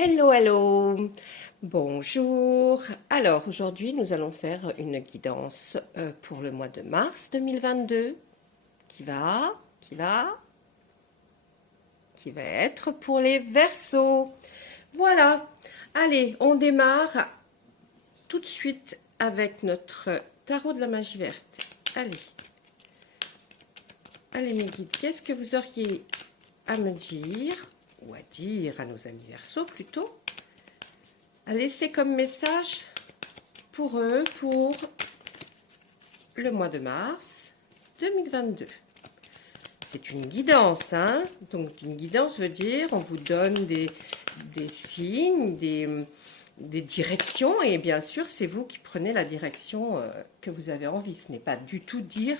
Hello, hello, bonjour. Alors aujourd'hui nous allons faire une guidance pour le mois de mars 2022 qui va être pour les Verseaux. Voilà, allez, on démarre tout de suite avec notre tarot de la magie verte. Allez, mes guides, qu'est-ce que vous auriez à me dire, ou à dire à nos amis Verseaux plutôt, à laisser comme message pour eux, pour le mois de mars 2022. C'est une guidance, hein. Donc une guidance veut dire on vous donne des signes, des directions, et bien sûr c'est vous qui prenez la direction que vous avez envie. Ce n'est pas du tout dire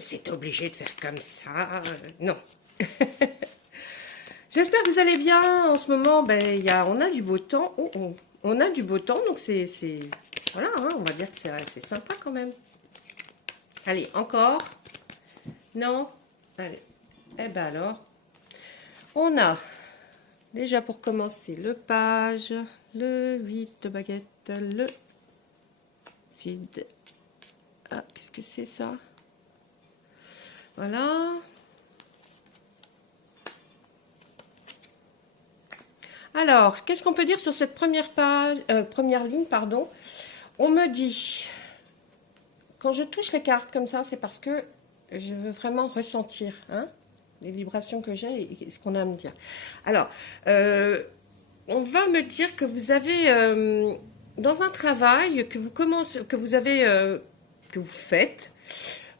c'est obligé de faire comme ça, non. J'espère que vous allez bien. En ce moment, on a du beau temps. On a du beau temps, donc c'est voilà, hein, on va dire que c'est sympa quand même. Allez, encore. Non. Allez. Eh ben alors, on a déjà pour commencer le page, le 8 de baguette, le cid. Ah, qu'est-ce que c'est ça? Voilà. Alors, qu'est-ce qu'on peut dire sur cette première page, première ligne, pardon? On me dit, quand je touche les cartes comme ça, c'est parce que je veux vraiment ressentir, hein, les vibrations que j'ai et ce qu'on a à me dire. Alors, on va me dire que vous avez, dans un travail que vous faites,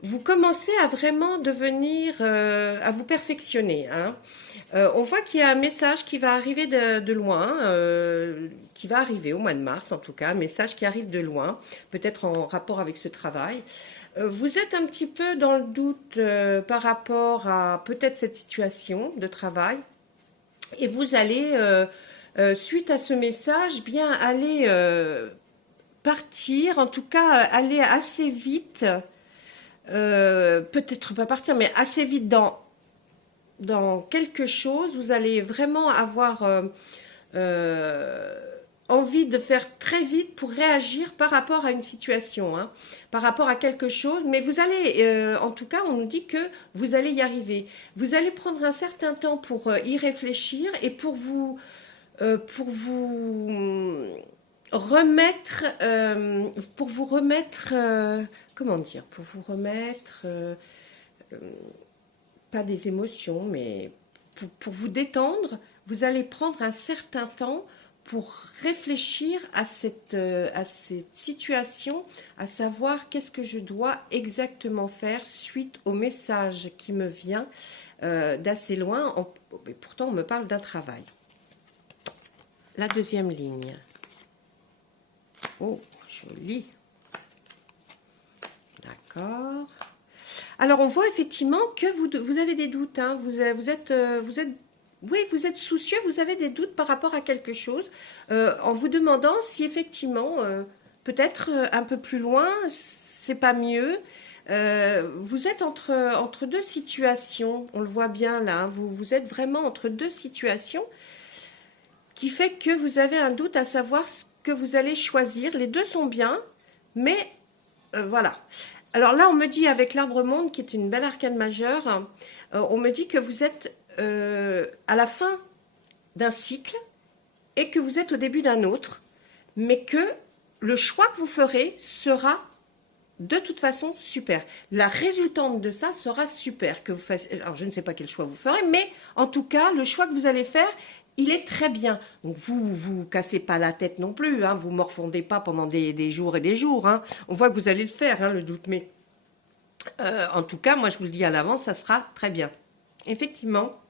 vous commencez à vraiment devenir, à vous perfectionner, hein. On voit qu'il y a un message qui va arriver de loin, qui va arriver au mois de mars en tout cas, un message qui arrive de loin, peut-être en rapport avec ce travail. Vous êtes un petit peu dans le doute par rapport à peut-être cette situation de travail, et vous allez, suite à ce message, bien aller partir, en tout cas aller assez vite, peut-être pas partir, mais assez vite dans quelque chose. Vous allez vraiment avoir envie de faire très vite pour réagir par rapport à une situation, hein, par rapport à quelque chose, mais vous allez, en tout cas, on nous dit que vous allez y arriver. Vous allez prendre un certain temps pour y réfléchir et pour vous remettre, comment dire, pour vous remettre, pas des émotions, mais pour vous détendre, vous allez prendre un certain temps pour réfléchir à cette situation, à savoir qu'est-ce que je dois exactement faire suite au message qui me vient d'assez loin. Pourtant, on me parle d'un travail. La deuxième ligne. Oh, joli. D'accord. Alors, on voit effectivement que vous avez des doutes, hein. Vous êtes soucieux, vous avez des doutes par rapport à quelque chose, en vous demandant si effectivement, peut-être un peu plus loin, c'est pas mieux. Vous êtes entre deux situations, on le voit bien là, hein. Vous êtes vraiment entre deux situations qui fait que vous avez un doute à savoir ce que vous allez choisir. Les deux sont bien, mais voilà. Alors là, on me dit avec l'arbre monde, qui est une belle arcane majeure, on me dit que vous êtes à la fin d'un cycle et que vous êtes au début d'un autre, mais que le choix que vous ferez sera de toute façon super. La résultante de ça sera super. Que vous fassiez, alors je ne sais pas quel choix vous ferez, mais en tout cas, le choix que vous allez faire, il est très bien. Donc vous cassez pas la tête non plus, hein, vous morfondez pas pendant des jours et des jours, hein. On voit que vous allez le faire, hein, le doute, mais en tout cas, moi je vous le dis à l'avance, ça sera très bien. Effectivement,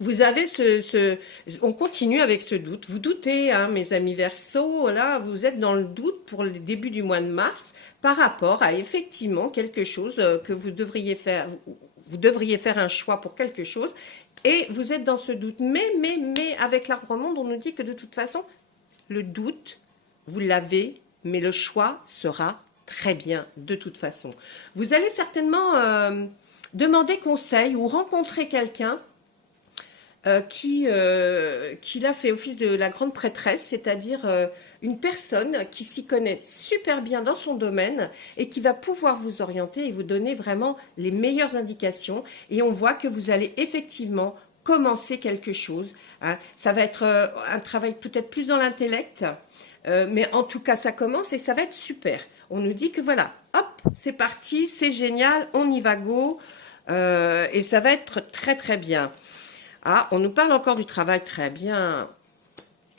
vous avez on continue avec ce doute. Vous doutez, hein, mes amis Verseaux, là, vous êtes dans le doute pour le début du mois de mars par rapport à effectivement quelque chose que vous devriez faire. Vous devriez faire un choix pour quelque chose et vous êtes dans ce doute. Mais avec l'arbre monde, on nous dit que de toute façon, le doute, vous l'avez, mais le choix sera très bien de toute façon. Vous allez certainement demander conseil ou rencontrer quelqu'un qui là fait office de la grande prêtresse, c'est-à-dire une personne qui s'y connaît super bien dans son domaine et qui va pouvoir vous orienter et vous donner vraiment les meilleures indications. Et on voit que vous allez effectivement commencer quelque chose, hein. Ça va être un travail peut-être plus dans l'intellect, mais en tout cas ça commence et ça va être super. On nous dit que voilà, hop, c'est parti, c'est génial, on y va go, et ça va être très très bien. Ah, on nous parle encore du travail, très bien.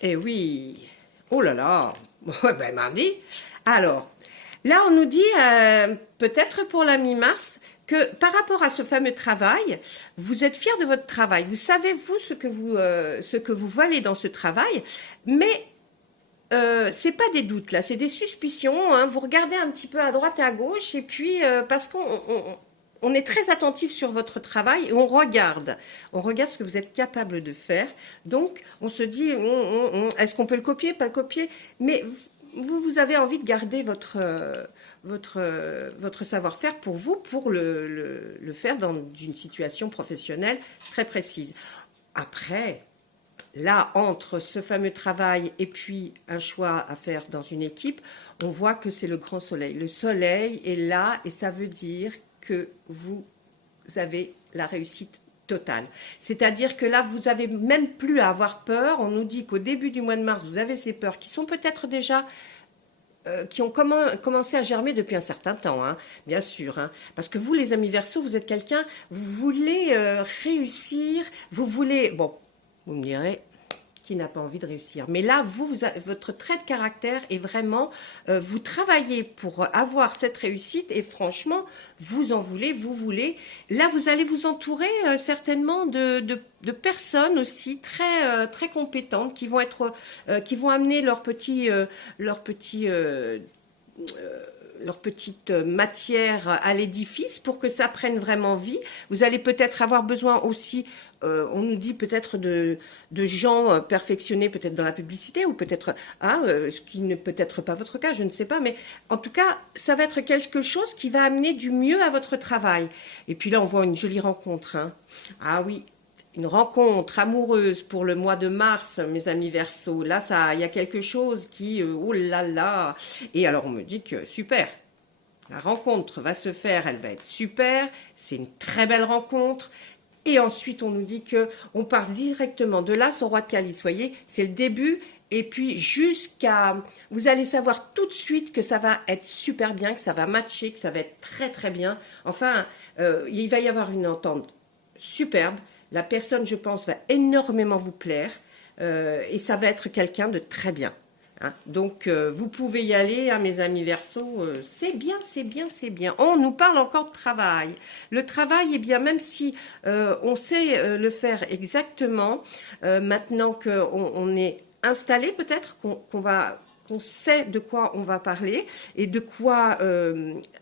Eh oui, oh là là, ouais, ben mardi. Alors, là on nous dit, peut-être pour la mi-mars, que par rapport à ce fameux travail, vous êtes fier de votre travail. Vous savez, vous, ce que vous valez dans ce travail, mais c'est pas des doutes là, c'est des suspicions, hein. Vous regardez un petit peu à droite et à gauche, et puis parce qu'on est très attentif sur votre travail et on regarde ce que vous êtes capable de faire. Donc, on se dit, est-ce qu'on peut le copier, pas le copier? Mais vous avez envie de garder votre savoir-faire pour vous, pour le faire dans une situation professionnelle très précise. Après, là, entre ce fameux travail et puis un choix à faire dans une équipe, on voit que c'est le grand soleil. Le soleil est là et ça veut dire que vous avez la réussite totale. C'est-à-dire que là, vous n'avez même plus à avoir peur. On nous dit qu'au début du mois de mars, vous avez ces peurs qui sont peut-être déjà qui ont commencé à germer depuis un certain temps, hein, bien sûr. Hein, parce que vous, les amis Verseaux, vous êtes quelqu'un, vous voulez réussir, vous voulez... Bon, vous me direz, qui n'a pas envie de réussir? Mais là, votre trait de caractère est vraiment, vous travaillez pour avoir cette réussite et franchement, vous en voulez, vous voulez. Là, vous allez vous entourer certainement de personnes aussi très compétentes qui vont qui vont amener leur petite matière à l'édifice pour que ça prenne vraiment vie. Vous allez peut-être avoir besoin aussi, on nous dit peut-être de gens perfectionnés peut-être dans la publicité ou peut-être, ce qui n'est peut-être pas votre cas, je ne sais pas, mais en tout cas, ça va être quelque chose qui va amener du mieux à votre travail. Et puis là, on voit une jolie rencontre, hein. Ah oui, une rencontre amoureuse pour le mois de mars, mes amis Verseaux. Là, il y a quelque chose qui, oh là là. Et alors, on me dit que super, la rencontre va se faire, elle va être super. C'est une très belle rencontre. Et ensuite, on nous dit que on passe directement de l'As au roi de calice. Vous voyez, c'est le début. Et puis jusqu'à, vous allez savoir tout de suite que ça va être super bien, que ça va matcher, que ça va être très très bien. Enfin, il va y avoir une entente superbe. La personne, je pense, va énormément vous plaire et ça va être quelqu'un de très bien. Hein. Donc, vous pouvez y aller, hein, mes amis Verseaux. C'est bien, c'est bien, c'est bien. On nous parle encore de travail. Le travail, eh bien, même si on sait le faire exactement, maintenant qu'on est installé, peut-être qu'on sait de quoi on va parler et de quoi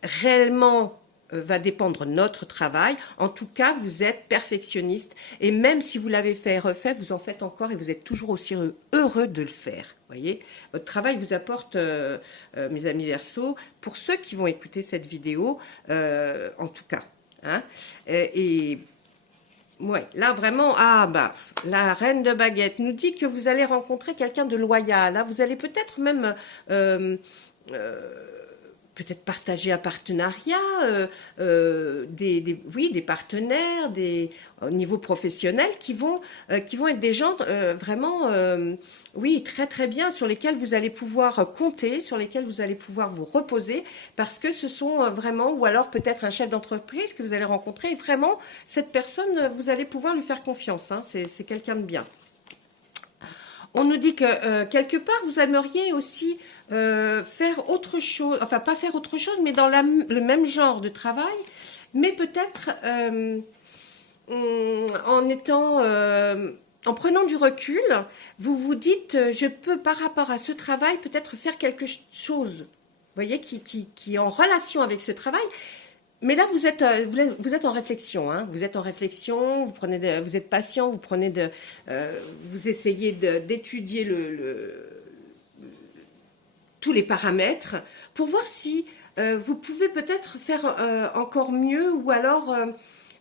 réellement va dépendre notre travail. En tout cas, vous êtes perfectionniste et même si vous l'avez fait et refait, vous en faites encore et vous êtes toujours aussi heureux de le faire. Voyez, votre travail vous apporte, mes amis Verseaux, pour ceux qui vont écouter cette vidéo, en tout cas. Hein, ouais, là vraiment, la reine de baguette nous dit que vous allez rencontrer quelqu'un de loyal. Hein, vous allez peut-être même peut-être partager un partenariat, des partenaires au niveau professionnel qui vont être des gens vraiment, oui, très très bien, sur lesquels vous allez pouvoir compter, sur lesquels vous allez pouvoir vous reposer, parce que ce sont vraiment, ou alors peut-être un chef d'entreprise que vous allez rencontrer, et vraiment, cette personne, vous allez pouvoir lui faire confiance, hein, c'est quelqu'un de bien. On nous dit que quelque part, vous aimeriez aussi faire autre chose, enfin pas faire autre chose, mais dans le même genre de travail, mais peut-être en prenant du recul, vous vous dites, je peux par rapport à ce travail peut-être faire quelque chose, vous voyez, qui est en relation avec ce travail. Mais là, vous êtes en réflexion, hein. Vous êtes en réflexion, vous êtes patient, vous essayez d'étudier tous les paramètres pour voir si vous pouvez peut-être faire encore mieux ou alors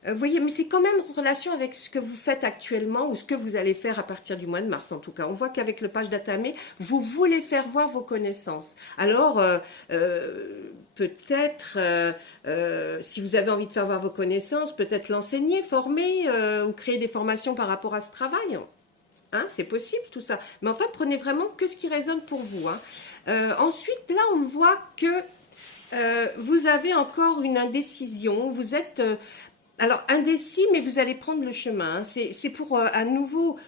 Vous voyez, mais c'est quand même en relation avec ce que vous faites actuellement ou ce que vous allez faire à partir du mois de mars en tout cas. On voit qu'avec le page d'Atame, vous voulez faire voir vos connaissances. Alors, peut-être, si vous avez envie de faire voir vos connaissances, peut-être l'enseigner, former ou créer des formations par rapport à ce travail. Hein, c'est possible tout ça. Mais enfin, prenez vraiment que ce qui résonne pour vous. Hein. Ensuite, là, on voit que vous avez encore une indécision. Vous êtes... alors, indécis, mais vous allez prendre le chemin. Hein. C'est pour un nouveau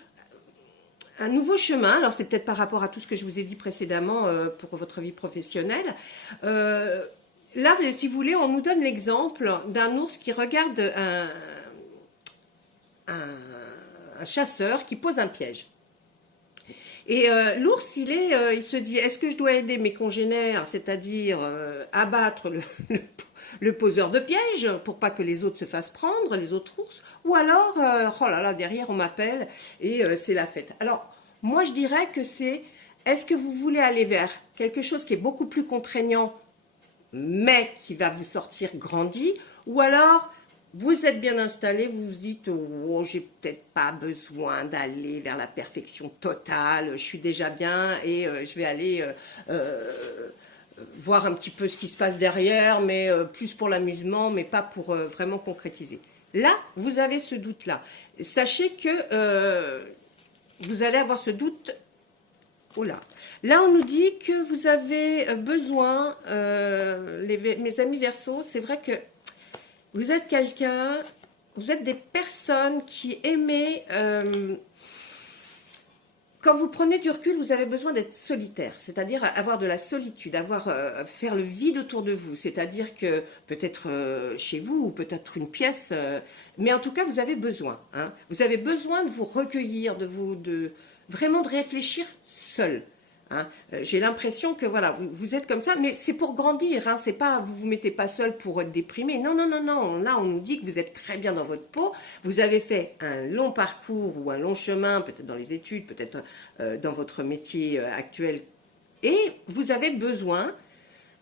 chemin. Alors, c'est peut-être par rapport à tout ce que je vous ai dit précédemment pour votre vie professionnelle. Là, si vous voulez, on nous donne l'exemple d'un ours qui regarde un chasseur qui pose un piège. Et l'ours, il se dit, est-ce que je dois aider mes congénères, c'est-à-dire abattre le poseur de pièges pour pas que les autres se fassent prendre, les autres ours, ou alors, oh là là, derrière on m'appelle et c'est la fête. Alors, moi je dirais que est-ce que vous voulez aller vers quelque chose qui est beaucoup plus contraignant, mais qui va vous sortir grandi, ou alors vous êtes bien installé, vous vous dites oh, j'ai peut-être pas besoin d'aller vers la perfection totale, je suis déjà bien et je vais aller voir un petit peu ce qui se passe derrière, mais plus pour l'amusement, mais pas pour vraiment concrétiser. Là, vous avez ce doute-là. Sachez que vous allez avoir ce doute. Oh là. Là, on nous dit que vous avez besoin, mes amis Verseaux, c'est vrai que vous êtes quelqu'un, vous êtes des personnes qui aimez, quand vous prenez du recul, vous avez besoin d'être solitaire, c'est-à-dire avoir de la solitude, faire le vide autour de vous, c'est-à-dire que peut-être chez vous ou peut-être une pièce, mais en tout cas, vous avez besoin. Hein, vous avez besoin de vous recueillir, vraiment de réfléchir seul. Hein. J'ai l'impression que voilà, vous êtes comme ça, mais c'est pour grandir. Hein, c'est pas, vous mettez pas seul pour être déprimé. Non, non, non, non. Là, on nous dit que vous êtes très bien dans votre peau. Vous avez fait un long parcours ou un long chemin, peut-être dans les études, peut-être dans votre métier actuel, et vous avez besoin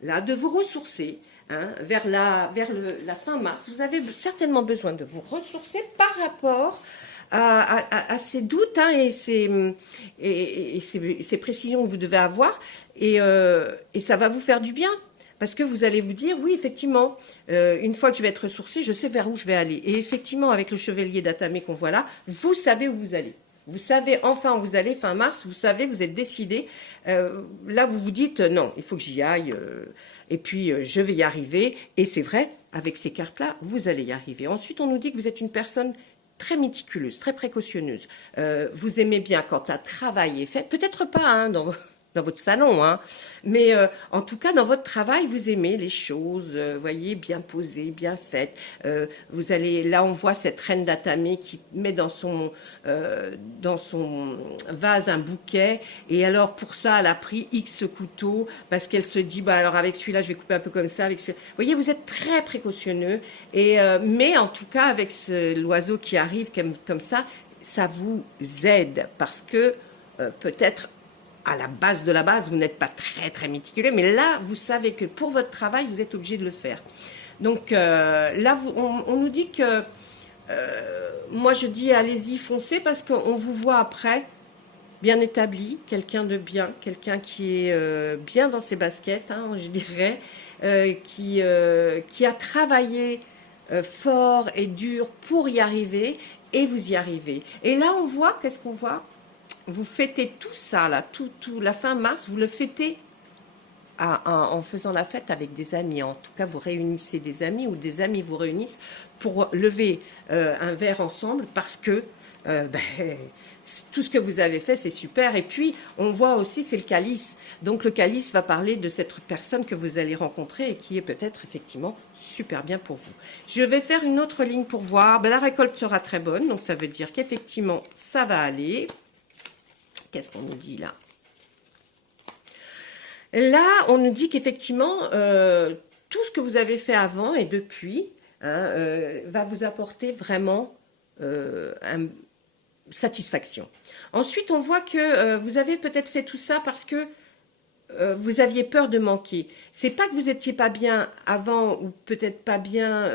là de vous ressourcer. Hein, vers la fin mars, vous avez certainement besoin de vous ressourcer par rapport à ces doutes hein, et ces précisions que vous devez avoir et ça va vous faire du bien parce que vous allez vous dire oui effectivement une fois que je vais être ressourcée je sais vers où je vais aller et effectivement avec le chevalier d'Atame qu'on voit là vous savez où vous allez. Vous savez enfin où vous allez fin mars, vous savez, vous êtes décidé. Là, vous vous dites non, il faut que j'y aille et puis je vais y arriver. Et c'est vrai, avec ces cartes-là, vous allez y arriver. Ensuite, on nous dit que vous êtes une personne très méticuleuse, très précautionneuse. Vous aimez bien quand un travail est fait, peut-être pas hein, dans votre salon, hein, mais en tout cas dans votre travail, vous aimez les choses, voyez, bien posées, bien faites. Vous allez, là, on voit cette reine d'Atame qui met dans son vase un bouquet, et alors pour ça, elle a pris X couteaux parce qu'elle se dit, bah alors avec celui-là, je vais couper un peu comme ça, avec celui-là. Vous voyez, vous êtes très précautionneux, et mais en tout cas avec l'oiseau qui arrive comme ça vous aide parce que peut-être à la base de la base, vous n'êtes pas très très méticuleux, mais là, vous savez que pour votre travail, vous êtes obligé de le faire. Donc là, on nous dit que, moi je dis allez-y, foncez, parce qu'on vous voit après, bien établi, quelqu'un de bien, quelqu'un qui est bien dans ses baskets, hein, je dirais, qui a travaillé fort et dur pour y arriver, et vous y arrivez. Et là, on voit, qu'est-ce qu'on voit ? Vous fêtez tout ça, là, tout la fin mars, vous le fêtez en faisant la fête avec des amis. En tout cas, vous réunissez des amis ou des amis vous réunissent pour lever un verre ensemble parce que tout ce que vous avez fait, c'est super. Et puis, on voit aussi, c'est le calice. Donc, le calice va parler de cette personne que vous allez rencontrer et qui est peut-être effectivement super bien pour vous. Je vais faire une autre ligne pour voir. La récolte sera très bonne, donc ça veut dire qu'effectivement, ça va aller. Qu'est-ce qu'on nous dit là? Là, on nous dit qu'effectivement, tout ce que vous avez fait avant et depuis hein, va vous apporter vraiment satisfaction. Ensuite, on voit que vous avez peut-être fait tout ça parce que vous aviez peur de manquer. C'est pas que vous étiez pas bien avant ou peut-être pas bien,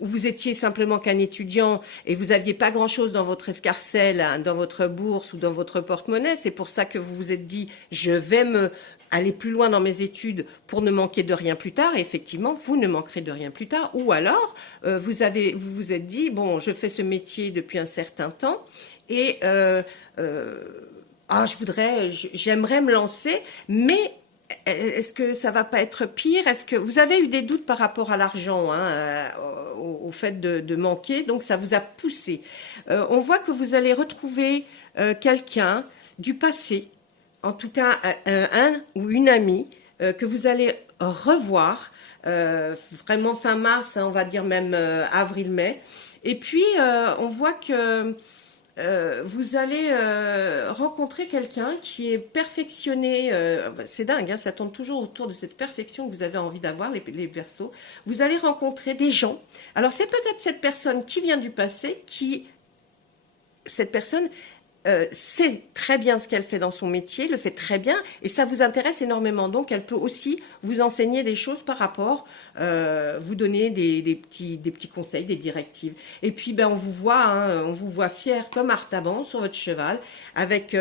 ou vous étiez simplement qu'un étudiant et vous aviez pas grand-chose dans votre escarcelle, hein, dans votre bourse ou dans votre porte-monnaie. C'est pour ça que vous vous êtes dit, je vais me aller plus loin dans mes études pour ne manquer de rien plus tard. Et effectivement, vous ne manquerez de rien plus tard. Ou alors, vous vous êtes dit, bon, je fais ce métier depuis un certain temps et ah, j'aimerais me lancer, mais est-ce que ça va pas être pire? Est-ce que vous avez eu des doutes par rapport à l'argent, hein, au fait de manquer, donc ça vous a poussé. On voit que vous allez retrouver quelqu'un du passé, en tout cas un ou une amie que vous allez revoir, vraiment fin mars, hein, on va dire même avril-mai. Et puis on voit que vous allez rencontrer quelqu'un qui est perfectionné. C'est dingue, hein, ça tourne toujours autour de cette perfection que vous avez envie d'avoir, les Verseaux. Vous allez rencontrer des gens. Alors c'est peut-être cette personne qui vient du passé, cette personne sait très bien ce qu'elle fait dans son métier, le fait très bien, et ça vous intéresse énormément. Donc, elle peut aussi vous enseigner des choses par rapport, vous donner des petits conseils, des directives. Et puis, ben, on vous voit fier comme Artaban sur votre cheval, avec,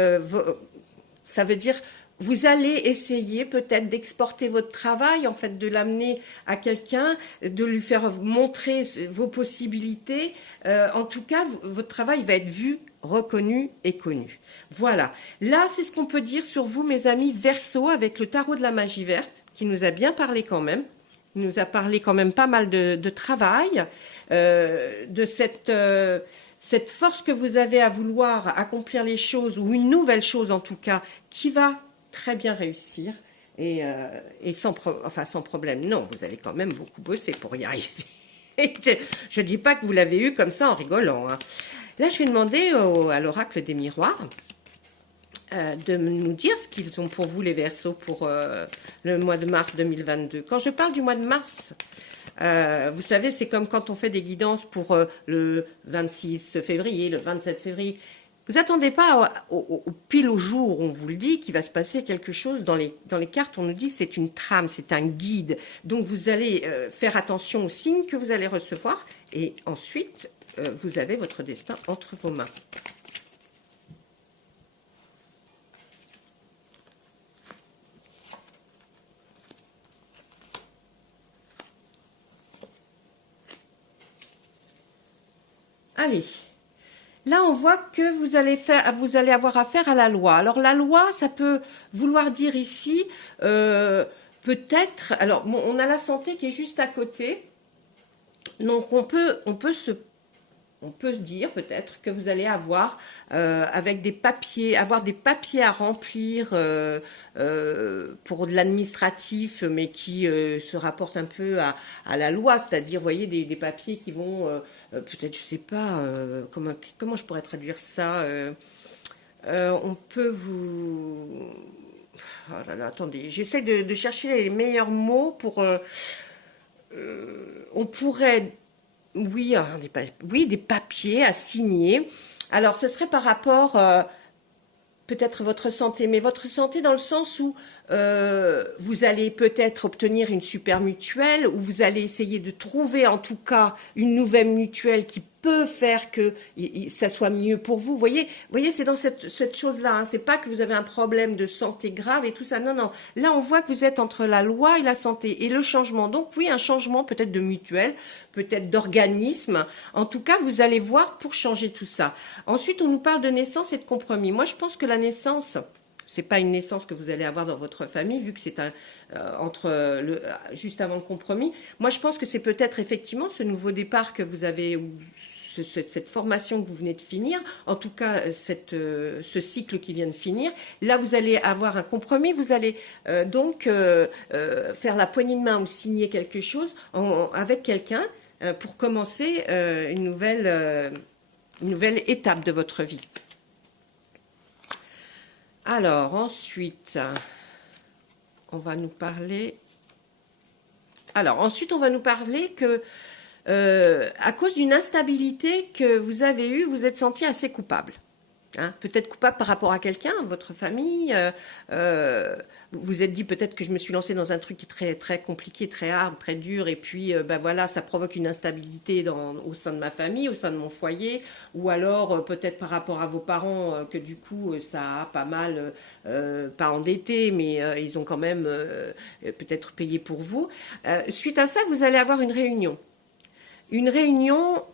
ça veut dire, vous allez essayer peut-être d'exporter votre travail, en fait, de l'amener à quelqu'un, de lui faire montrer vos possibilités. En tout cas, votre travail va être vu, reconnu et connu. Voilà. Là, c'est ce qu'on peut dire sur vous, mes amis Verseaux, avec le tarot de la magie verte, qui nous a bien parlé quand même. Il nous a parlé quand même pas mal de travail, de cette force que vous avez à vouloir accomplir les choses, ou une nouvelle chose en tout cas, qui va très bien réussir et sans problème. Non, vous allez quand même beaucoup bosser pour y arriver. Je ne dis pas que vous l'avez eu comme ça en rigolant, hein. Là, je vais demander à l'oracle des miroirs de nous dire ce qu'ils ont pour vous, les Verseaux, pour le mois de mars 2022. Quand je parle du mois de mars, vous savez, c'est comme quand on fait des guidances pour le 26 février, le 27 février. Vous attendez pas pile au jour où on vous le dit qu'il va se passer quelque chose. Dans les cartes, on nous dit que c'est une trame, c'est un guide. Donc vous allez faire attention aux signes que vous allez recevoir et ensuite vous avez votre destin entre vos mains. Allez. Là, on voit que vous allez avoir affaire à la loi. Alors, la loi, ça peut vouloir dire ici, peut-être, alors, bon, on a la santé qui est juste à côté. Donc, on peut se dire peut-être que vous allez avoir avec avoir des papiers à remplir pour de l'administratif, mais qui se rapportent un peu à la loi, c'est-à-dire, vous voyez, des papiers qui vont peut-être, je sais pas, comment je pourrais traduire ça. On peut vous... Oh là là, attendez, j'essaie de chercher les meilleurs mots pour... on pourrait... Oui, des papiers à signer. Alors, ce serait par rapport peut-être votre santé, mais votre santé dans le sens où vous allez peut-être obtenir une super mutuelle, ou vous allez essayer de trouver en tout cas une nouvelle mutuelle qui peut faire que ça soit mieux pour vous. Vous voyez, c'est dans cette chose-là, hein. C'est pas que vous avez un problème de santé grave et tout ça. Non, non. Là, on voit que vous êtes entre la loi et la santé et le changement. Donc oui, un changement peut-être de mutuelle, peut-être d'organisme. En tout cas, vous allez voir pour changer tout ça. Ensuite, on nous parle de naissance et de compromis. Moi, je pense que la naissance, c'est pas une naissance que vous allez avoir dans votre famille, vu que c'est juste avant le compromis. Moi, je pense que c'est peut-être effectivement ce nouveau départ que vous avez, ou cette formation que vous venez de finir, en tout cas ce cycle qui vient de finir. Là, vous allez avoir un compromis, vous allez donc faire la poignée de main ou signer quelque chose avec quelqu'un pour commencer une nouvelle étape de votre vie. Alors, ensuite, on va nous parler que à cause d'une instabilité que vous avez eue, vous êtes senti assez coupable. Hein, peut-être coupable par rapport à quelqu'un, votre famille. Vous vous êtes dit peut-être que je me suis lancée dans un truc qui est très, très compliqué, très hard, très dur, et puis ben voilà, ça provoque une instabilité au sein de ma famille, au sein de mon foyer, ou alors peut-être par rapport à vos parents que du coup ça a pas mal, pas endetté, mais ils ont quand même peut-être payé pour vous. Suite à ça, vous allez avoir une réunion. Une réunion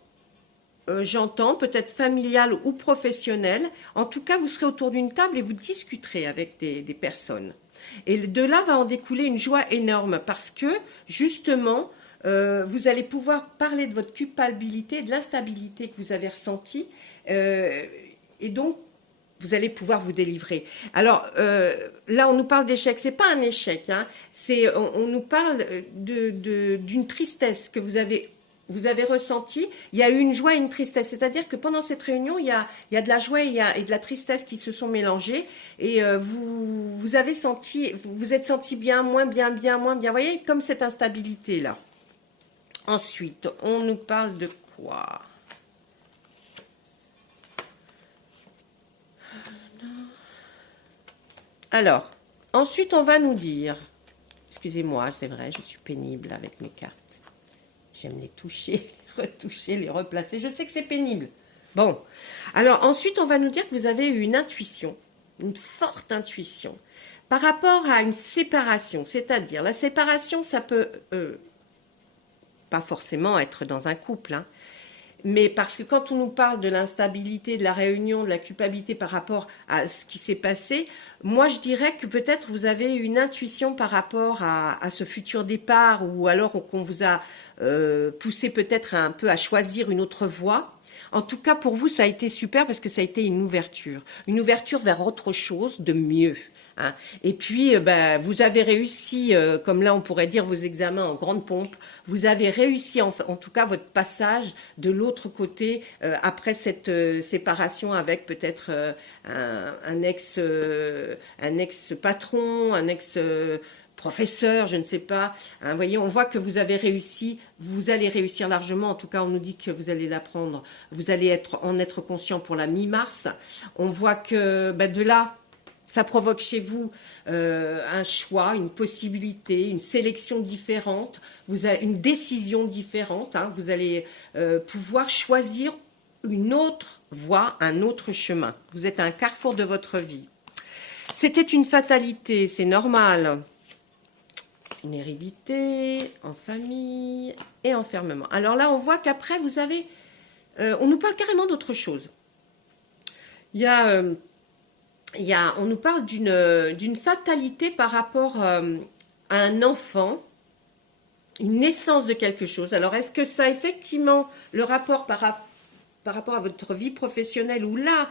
j'entends, peut-être familiale ou professionnelle. En tout cas, vous serez autour d'une table et vous discuterez avec des personnes. Et de là va en découler une joie énorme parce que, justement, vous allez pouvoir parler de votre culpabilité, de l'instabilité que vous avez ressentie. Et donc, vous allez pouvoir vous délivrer. Alors, là, on nous parle d'échec. C'est pas un échec. Hein. On nous parle d'une tristesse que vous avez ressenti, il y a eu une joie et une tristesse. C'est-à-dire que pendant cette réunion, il y a de la joie et de la tristesse qui se sont mélangées. Et vous avez senti, vous êtes senti bien, moins bien, moins bien. Vous voyez, comme cette instabilité-là. Ensuite, on nous parle de quoi? Alors, ensuite, on va nous dire... Excusez-moi, c'est vrai, je suis pénible avec mes cartes. J'aime les toucher, les retoucher, les replacer. Je sais que c'est pénible. Bon, alors ensuite, on va nous dire que vous avez eu une intuition, une forte intuition, par rapport à une séparation. C'est-à-dire, la séparation, ça peut pas forcément être dans un couple, hein, mais parce que quand on nous parle de l'instabilité, de la réunion, de la culpabilité par rapport à ce qui s'est passé, moi je dirais que peut-être vous avez une intuition par rapport à ce futur départ ou alors qu'on vous a poussé peut-être un peu à choisir une autre voie. En tout cas, pour vous, ça a été super parce que ça a été une ouverture vers autre chose de mieux. Hein. Et puis, vous avez réussi, comme là on pourrait dire vos examens en grande pompe, vous avez réussi en tout cas votre passage de l'autre côté après cette séparation avec peut-être un ex-patron, un ex-professeur, je ne sais pas. Hein, voyez, on voit que vous avez réussi, vous allez réussir largement. En tout cas, on nous dit que vous allez l'apprendre, vous allez en être conscient pour la mi-mars. On voit que de là, ça provoque chez vous un choix, une possibilité, une sélection différente, vous avez une décision différente. Hein, vous allez pouvoir choisir une autre voie, un autre chemin. Vous êtes à un carrefour de votre vie. C'était une fatalité, c'est normal. Une hérédité, en famille et enfermement. Alors là, on voit qu'après, vous avez... on nous parle carrément d'autre chose. On nous parle d'une fatalité par rapport à un enfant, une naissance de quelque chose. Alors, est-ce que ça a effectivement le rapport par rapport à votre vie professionnelle ou là,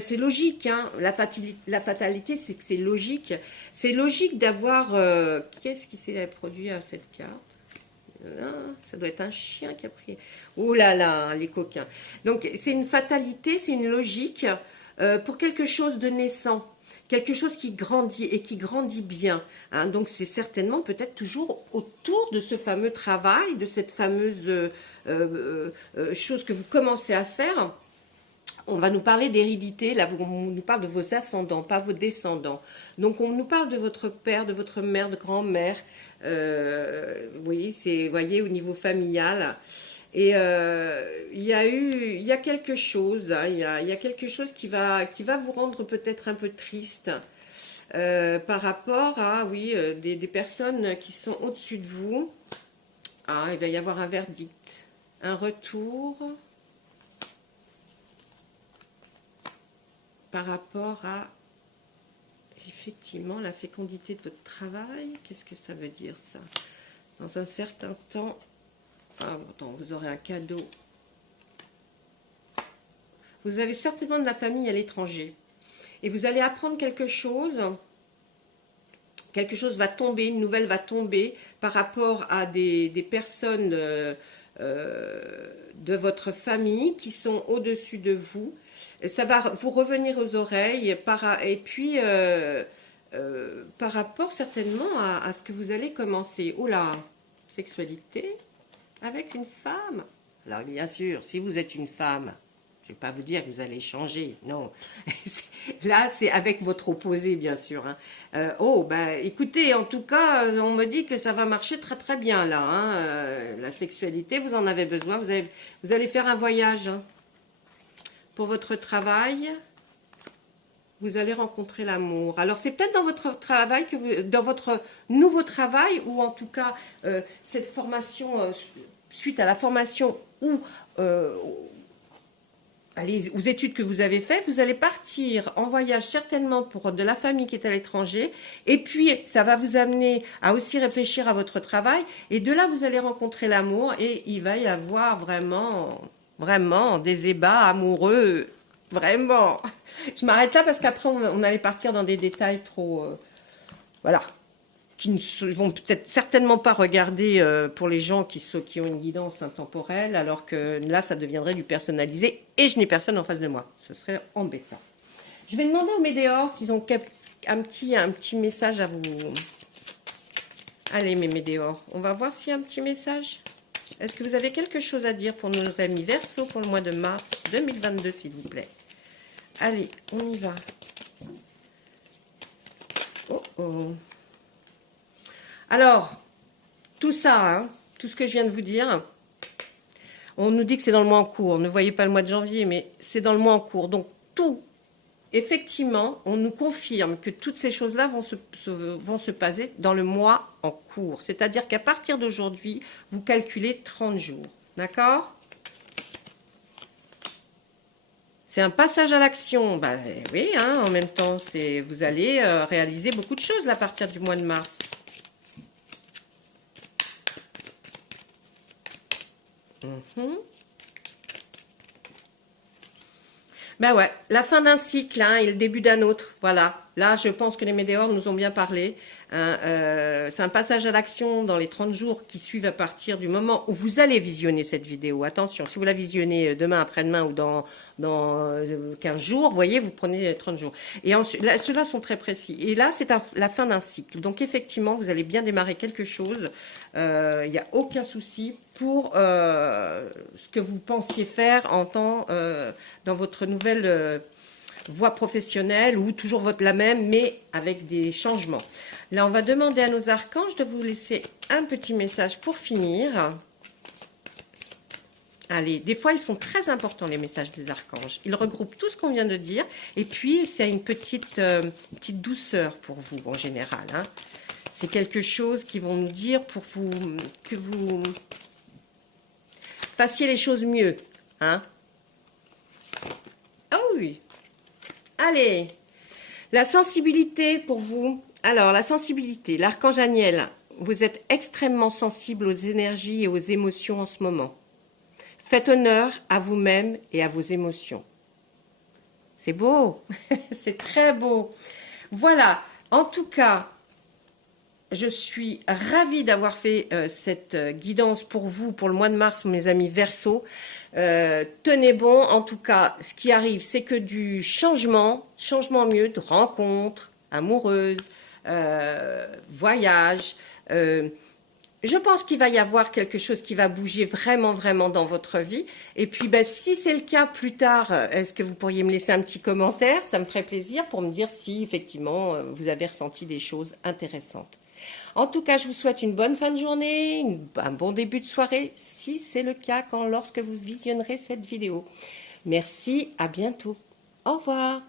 c'est logique, hein, la fatalité, c'est que c'est logique. C'est logique d'avoir... qu'est-ce qui s'est produit à cette carte? Là, ça doit être un chien qui a pris... Oh là là, les coquins. Donc, c'est une fatalité, c'est une logique... pour quelque chose de naissant, quelque chose qui grandit et qui grandit bien. Hein. Donc c'est certainement peut-être toujours autour de ce fameux travail, de cette fameuse chose que vous commencez à faire. On va nous parler d'hérédité, là on nous parle de vos ascendants, pas vos descendants. Donc on nous parle de votre père, de votre mère, de grand-mère. Voyez, au niveau familial. Et il y a quelque chose, hein, il y a quelque chose qui va vous rendre peut-être un peu triste par rapport à des personnes qui sont au-dessus de vous. Ah, il va y avoir un verdict, un retour par rapport à effectivement la fécondité de votre travail. Qu'est-ce que ça veut dire ça? Dans un certain temps. Ah, attends, vous aurez un cadeau. Vous avez certainement de la famille à l'étranger. Et vous allez apprendre quelque chose. Quelque chose va tomber, une nouvelle va tomber par rapport à des personnes de votre famille qui sont au-dessus de vous. Ça va vous revenir aux oreilles. Et puis, par rapport certainement à ce que vous allez commencer. Oh là, sexualité. Avec une femme. Alors bien sûr, si vous êtes une femme, Je ne vais pas vous dire que vous allez changer, non. Là, c'est avec votre opposé, bien sûr. Hein. Oh, ben, écoutez, en tout cas, on me dit que ça va marcher très très bien, là. Hein. La sexualité, vous en avez besoin. Vous allez faire un voyage hein. Pour votre travail. Vous allez rencontrer l'amour. Alors, c'est peut-être dans votre travail, dans votre nouveau travail, ou en tout cas, cette formation, suite à la formation ou aux études que vous avez faites, vous allez partir en voyage certainement pour de la famille qui est à l'étranger. Et puis, ça va vous amener à aussi réfléchir à votre travail. Et de là, vous allez rencontrer l'amour et il va y avoir vraiment, vraiment des ébats amoureux. Vraiment. Je m'arrête là parce qu'après, on allait partir dans des détails trop... voilà. Qui ne vont peut-être certainement pas regarder pour les gens qui ont une guidance intemporelle, alors que là, ça deviendrait du personnalisé et je n'ai personne en face de moi. Ce serait embêtant. Je vais demander aux météores s'ils ont un petit message à vous... Allez, mes météores, on va voir s'il y a un petit message. Est-ce que vous avez quelque chose à dire pour nos amis Verseau pour le mois de mars 2022, s'il vous plaît? Allez, on y va. Oh, oh. Alors, tout ça, hein, tout ce que je viens de vous dire, on nous dit que c'est dans le mois en cours. Ne voyez pas le mois de janvier, mais c'est dans le mois en cours. Donc, tout, effectivement, on nous confirme que toutes ces choses-là vont se passer dans le mois en cours. C'est-à-dire qu'à partir d'aujourd'hui, vous calculez 30 jours. D'accord ? C'est un passage à l'action. Bah, oui, hein, en même temps, vous allez réaliser beaucoup de choses là, à partir du mois de mars. Ben ouais, la fin d'un cycle hein, et le début d'un autre, voilà. Là, je pense que les météores nous ont bien parlé. Hein, c'est un passage à l'action dans les 30 jours qui suivent à partir du moment où vous allez visionner cette vidéo. Attention, si vous la visionnez demain, après-demain ou dans 15 jours, vous voyez, vous prenez 30 jours. Et ensuite, ceux-là sont très précis. Et là, c'est la fin d'un cycle. Donc, effectivement, vous allez bien démarrer quelque chose. Il n'y a aucun souci pour ce que vous pensiez faire dans votre nouvelle voie professionnelle ou toujours la même, mais avec des changements. Là, on va demander à nos archanges de vous laisser un petit message pour finir. Allez, des fois, ils sont très importants, les messages des archanges. Ils regroupent tout ce qu'on vient de dire. Et puis, c'est une petite douceur pour vous, en général. Hein. C'est quelque chose qu'ils vont nous dire pour que vous fassiez les choses mieux. Hein. Ah oui. Allez, la sensibilité pour vous. Alors, la sensibilité, l'archange Aniel, vous êtes extrêmement sensible aux énergies et aux émotions en ce moment. Faites honneur à vous-même et à vos émotions. C'est beau, c'est très beau. Voilà, en tout cas, je suis ravie d'avoir fait cette guidance pour vous, pour le mois de mars, mes amis Verseau. Tenez bon, en tout cas, ce qui arrive, c'est que du changement mieux, de rencontres amoureuses, voyages. Je pense qu'il va y avoir quelque chose qui va bouger vraiment, vraiment dans votre vie. Et puis, ben, si c'est le cas plus tard, est-ce que vous pourriez me laisser un petit commentaire? Ça me ferait plaisir pour me dire si, effectivement, vous avez ressenti des choses intéressantes. En tout cas, je vous souhaite une bonne fin de journée, un bon début de soirée, si c'est le cas lorsque vous visionnerez cette vidéo. Merci, à bientôt. Au revoir.